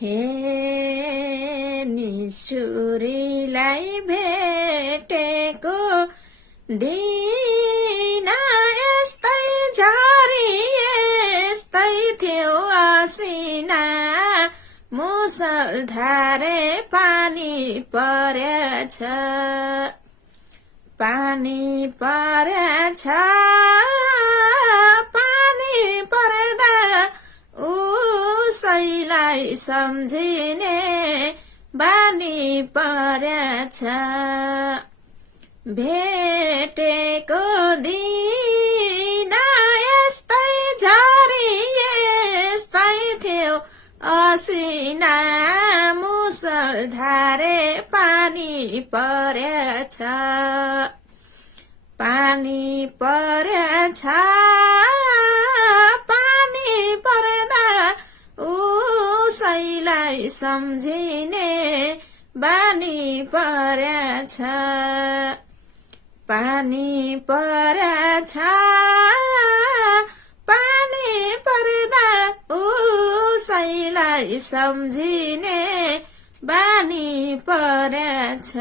हे निष्ठुरीलाई भेटेको दिन यस्तै झरी यस्तै थियो असिना मुसलधारे पानी परेछ पानी परेछ पानी पर्दा उसैलाई सम्झिने बानी परेछ भेटेको दिन यस्तै झरी यस्तै थियो असिना मुसलधारे पानी परेछ पानी परेछ पानी पर्दा उसैलाई सम्झिने बानी परेछ पानी परेछ पानी पर्दा उसैलाई सम्झिने बानी परेछ